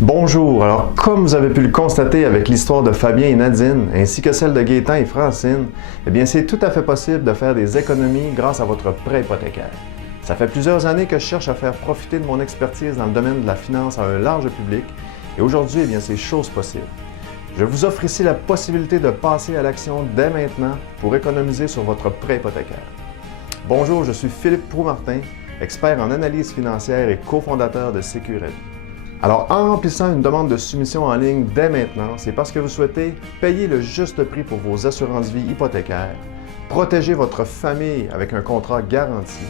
Bonjour, alors comme vous avez pu le constater avec l'histoire de Fabien et Nadine, ainsi que celle de Gaétan et Francine, eh bien c'est tout à fait possible de faire des économies grâce à votre prêt hypothécaire. Ça fait plusieurs années que je cherche à faire profiter de mon expertise dans le domaine de la finance à un large public, et aujourd'hui, eh bien c'est chose possible. Je vous offre ici la possibilité de passer à l'action dès maintenant pour économiser sur votre prêt hypothécaire. Bonjour, je suis Philippe Proux-Martin, expert en analyse financière et cofondateur de Sécurité. Alors, en remplissant une demande de soumission en ligne dès maintenant, c'est parce que vous souhaitez payer le juste prix pour vos assurances-vie hypothécaires, protéger votre famille avec un contrat garanti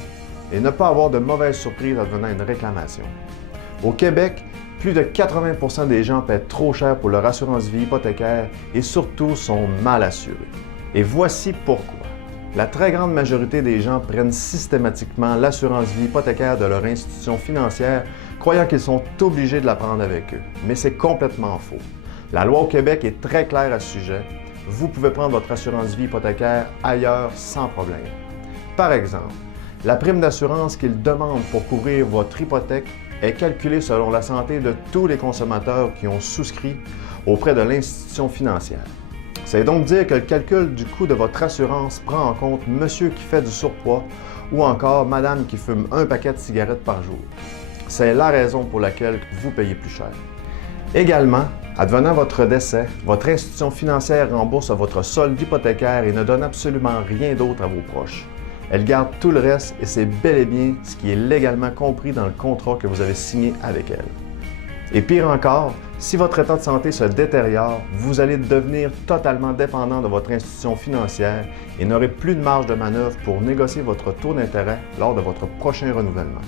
et ne pas avoir de mauvaises surprises advenant une réclamation. Au Québec, plus de 80% des gens paient trop cher pour leur assurance-vie hypothécaire et surtout sont mal assurés. Et voici pourquoi. La très grande majorité des gens prennent systématiquement l'assurance-vie hypothécaire de leur institution financière, croyant qu'ils sont obligés de la prendre avec eux. Mais c'est complètement faux. La loi au Québec est très claire à ce sujet. Vous pouvez prendre votre assurance-vie hypothécaire ailleurs sans problème. Par exemple, la prime d'assurance qu'ils demandent pour couvrir votre hypothèque est calculée selon la santé de tous les consommateurs qui ont souscrit auprès de l'institution financière. C'est donc dire que le calcul du coût de votre assurance prend en compte monsieur qui fait du surpoids ou encore madame qui fume un paquet de cigarettes par jour. C'est la raison pour laquelle vous payez plus cher. Également, advenant votre décès, votre institution financière rembourse votre solde hypothécaire et ne donne absolument rien d'autre à vos proches. Elle garde tout le reste et c'est bel et bien ce qui est légalement compris dans le contrat que vous avez signé avec elle. Et pire encore, si votre état de santé se détériore, vous allez devenir totalement dépendant de votre institution financière et n'aurez plus de marge de manœuvre pour négocier votre taux d'intérêt lors de votre prochain renouvellement.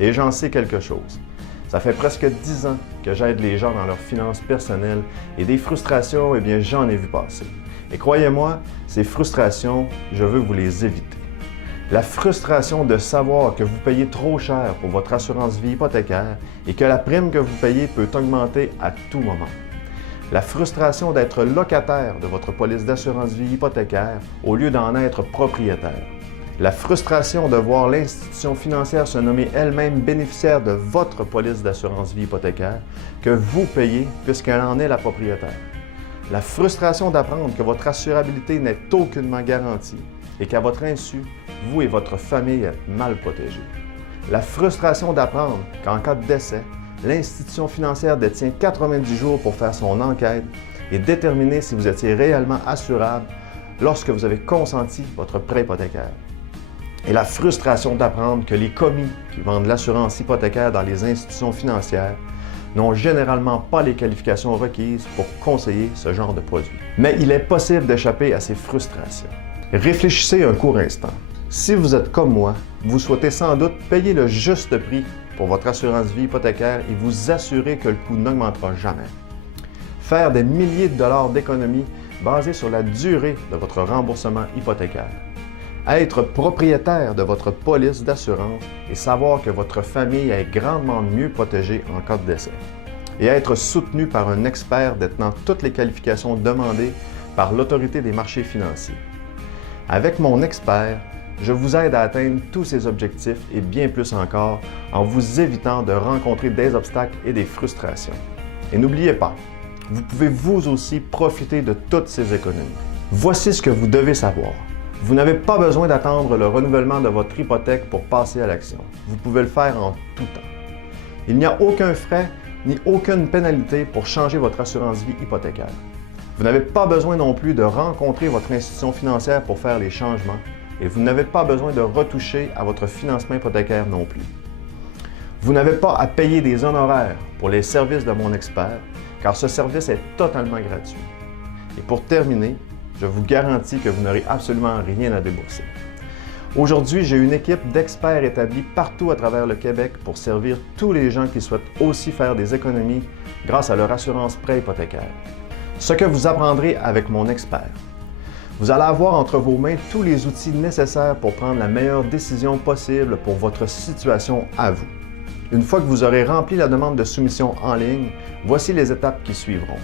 Et j'en sais quelque chose. Ça fait presque 10 ans que j'aide les gens dans leurs finances personnelles et des frustrations, eh bien j'en ai vu passer. Et croyez-moi, ces frustrations, je veux vous les éviter. La frustration de savoir que vous payez trop cher pour votre assurance-vie hypothécaire et que la prime que vous payez peut augmenter à tout moment. La frustration d'être locataire de votre police d'assurance-vie hypothécaire au lieu d'en être propriétaire. La frustration de voir l'institution financière se nommer elle-même bénéficiaire de votre police d'assurance-vie hypothécaire que vous payez puisqu'elle en est la propriétaire. La frustration d'apprendre que votre assurabilité n'est aucunement garantie et qu'à votre insu, vous et votre famille êtes mal protégés. La frustration d'apprendre qu'en cas de décès, l'institution financière détient 90 jours pour faire son enquête et déterminer si vous étiez réellement assurable lorsque vous avez consenti votre prêt hypothécaire. Et la frustration d'apprendre que les commis qui vendent l'assurance hypothécaire dans les institutions financières n'ont généralement pas les qualifications requises pour conseiller ce genre de produit. Mais il est possible d'échapper à ces frustrations. Réfléchissez un court instant. Si vous êtes comme moi, vous souhaitez sans doute payer le juste prix pour votre assurance-vie hypothécaire et vous assurer que le coût n'augmentera jamais. Faire des milliers de dollars d'économies basées sur la durée de votre remboursement hypothécaire. Être propriétaire de votre police d'assurance et savoir que votre famille est grandement mieux protégée en cas de décès. Et être soutenu par un expert détenant toutes les qualifications demandées par l'Autorité des marchés financiers. Avec mon expert, je vous aide à atteindre tous ces objectifs et bien plus encore en vous évitant de rencontrer des obstacles et des frustrations. Et n'oubliez pas, vous pouvez vous aussi profiter de toutes ces économies. Voici ce que vous devez savoir. Vous n'avez pas besoin d'attendre le renouvellement de votre hypothèque pour passer à l'action. Vous pouvez le faire en tout temps. Il n'y a aucun frais ni aucune pénalité pour changer votre assurance-vie hypothécaire. Vous n'avez pas besoin non plus de rencontrer votre institution financière pour faire les changements et vous n'avez pas besoin de retoucher à votre financement hypothécaire non plus. Vous n'avez pas à payer des honoraires pour les services de mon expert car ce service est totalement gratuit. Et pour terminer, je vous garantis que vous n'aurez absolument rien à débourser. Aujourd'hui, j'ai une équipe d'experts établis partout à travers le Québec pour servir tous les gens qui souhaitent aussi faire des économies grâce à leur assurance prêt hypothécaire. Ce que vous apprendrez avec mon expert. Vous allez avoir entre vos mains tous les outils nécessaires pour prendre la meilleure décision possible pour votre situation à vous. Une fois que vous aurez rempli la demande de soumission en ligne, voici les étapes qui suivront.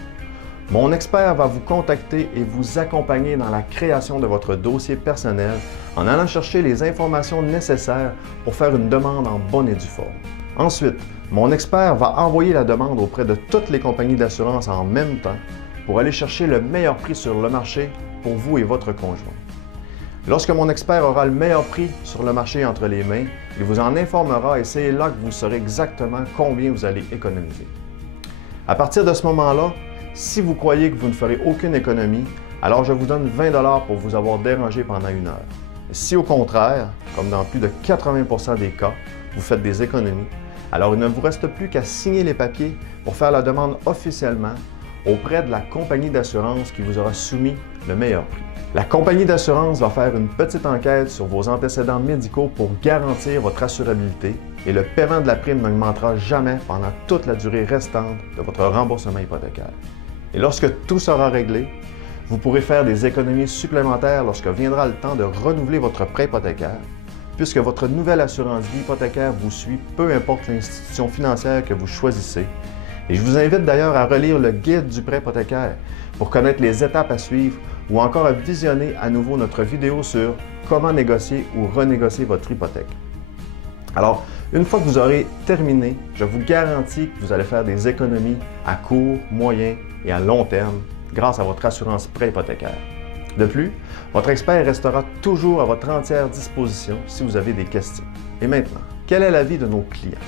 Mon expert va vous contacter et vous accompagner dans la création de votre dossier personnel en allant chercher les informations nécessaires pour faire une demande en bonne et due forme. Ensuite, Mon expert va envoyer la demande auprès de toutes les compagnies d'assurance en même temps pour aller chercher le meilleur prix sur le marché pour vous et votre conjoint. Lorsque mon expert aura le meilleur prix sur le marché entre les mains, il vous en informera et c'est là que vous saurez exactement combien vous allez économiser. À partir de ce moment-là, si vous croyez que vous ne ferez aucune économie, alors je vous donne 20 $ pour vous avoir dérangé pendant 1 heure. Si au contraire, comme dans plus de 80% des cas, vous faites des économies, alors il ne vous reste plus qu'à signer les papiers pour faire la demande officiellement auprès de la compagnie d'assurance qui vous aura soumis le meilleur prix. La compagnie d'assurance va faire une petite enquête sur vos antécédents médicaux pour garantir votre assurabilité et le paiement de la prime n'augmentera jamais pendant toute la durée restante de votre remboursement hypothécaire. Et lorsque tout sera réglé, vous pourrez faire des économies supplémentaires lorsque viendra le temps de renouveler votre prêt hypothécaire, puisque votre nouvelle assurance vie hypothécaire vous suit, peu importe l'institution financière que vous choisissez. Et je vous invite d'ailleurs à relire le guide du prêt hypothécaire pour connaître les étapes à suivre ou encore à visionner à nouveau notre vidéo sur comment négocier ou renégocier votre hypothèque. Alors, une fois que vous aurez terminé, je vous garantis que vous allez faire des économies à court, moyen et à long terme grâce à votre assurance prêt hypothécaire. De plus, votre expert restera toujours à votre entière disposition si vous avez des questions. Et maintenant, quel est l'avis de nos clients?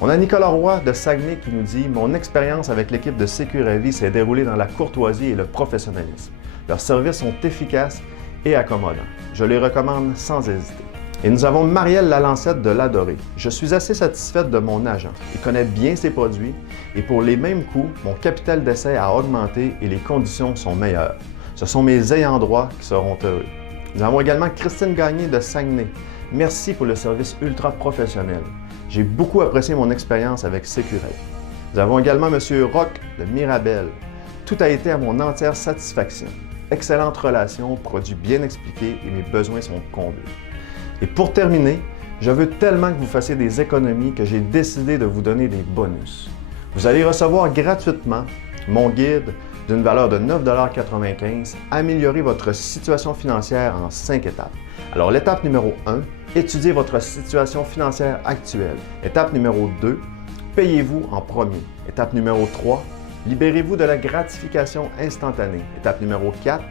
On a Nicolas Roy de Saguenay qui nous dit « Mon expérience avec l'équipe de Sécuravis s'est déroulée dans la courtoisie et le professionnalisme. Leurs services sont efficaces et accommodants. Je les recommande sans hésiter. » Et nous avons Marielle Lalancette de l'Adoré. « Je suis assez satisfaite de mon agent. Il connaît bien ses produits et pour les mêmes coûts, mon capital d'essai a augmenté et les conditions sont meilleures. Ce sont mes ayants droit qui seront heureux. » Nous avons également Christine Gagné de Saguenay. « Merci pour le service ultra professionnel. J'ai beaucoup apprécié mon expérience avec Sécuravis. » Nous avons également M. Roch de Mirabel. « Tout a été à mon entière satisfaction. Excellente relation, produit bien expliqué et mes besoins sont comblés. » Et pour terminer, je veux tellement que vous fassiez des économies que j'ai décidé de vous donner des bonus. Vous allez recevoir gratuitement mon guide d'une valeur de 9,95 $, Améliorer votre situation financière en 5 étapes. Alors l'étape numéro 1, étudiez votre situation financière actuelle. Étape numéro 2, payez-vous en premier. Étape numéro 3, libérez-vous de la gratification instantanée. Étape numéro 4,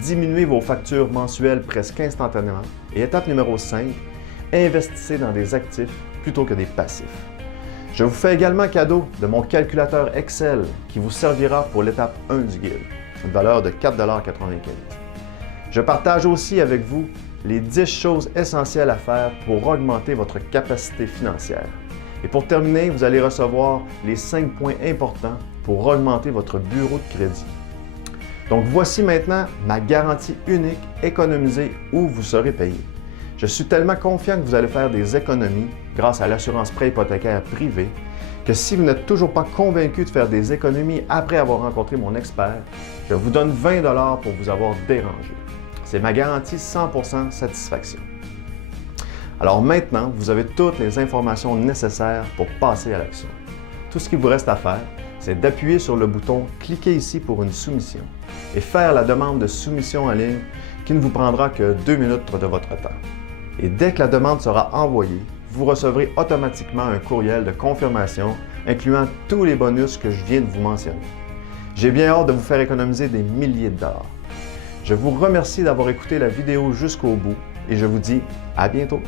diminuez vos factures mensuelles presque instantanément. Et étape numéro 5, investissez dans des actifs plutôt que des passifs. Je vous fais également cadeau de mon calculateur Excel qui vous servira pour l'étape 1 du guide, une valeur de 4,95 $. Je partage aussi avec vous les 10 choses essentielles à faire pour augmenter votre capacité financière. Et pour terminer, vous allez recevoir les 5 points importants pour augmenter votre bureau de crédit. Donc voici maintenant ma garantie unique, économiser où vous serez payé. Je suis tellement confiant que vous allez faire des économies grâce à l'assurance prêt hypothécaire privée que si vous n'êtes toujours pas convaincu de faire des économies après avoir rencontré mon expert, je vous donne 20 $ pour vous avoir dérangé. C'est ma garantie 100% satisfaction. Alors maintenant, vous avez toutes les informations nécessaires pour passer à l'action. Tout ce qu'il vous reste à faire, c'est d'appuyer sur le bouton « Cliquez ici pour une soumission » et faire la demande de soumission en ligne qui ne vous prendra que 2 minutes de votre temps. Et dès que la demande sera envoyée, vous recevrez automatiquement un courriel de confirmation incluant tous les bonus que je viens de vous mentionner. J'ai bien hâte de vous faire économiser des milliers de dollars. Je vous remercie d'avoir écouté la vidéo jusqu'au bout et je vous dis à bientôt.